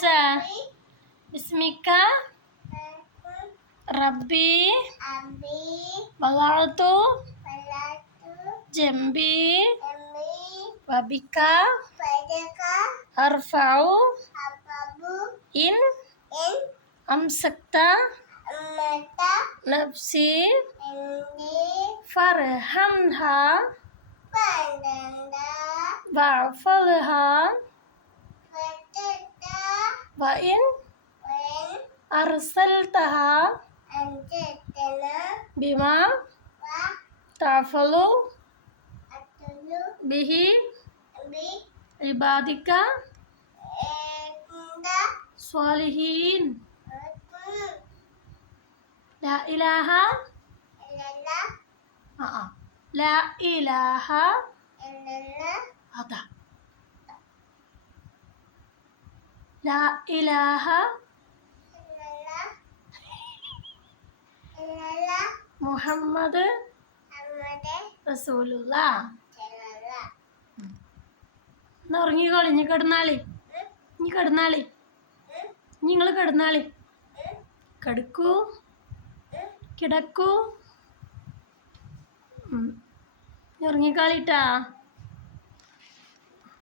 ഹംസ ബിസ്മിക റബ്ബി വളഅതു ജംബി വബിക അർഫഉ ഇൻ അംസക്ത നഫ്സി ഫർഹംഹ വഅഫൽഹ വഇൻ അർസൽതഹ ബിമാ തഅഫലു ബിഹി ഇബാദിക സ്വാലിഹീൻ ലാ ഇലാഹ ലാ ഇലാഹ അതാ ലാ ഇലാഹ മുഹമ്മദ് റസൂലുള്ളാഹ്. എന്നാ ഉറങ്ങിക്കോളി, ഇനി കിടന്നാളി, നിങ്ങൾ കിടന്നാളി, കിടക്കൂ ഉറങ്ങിക്കാളിട്ടാ.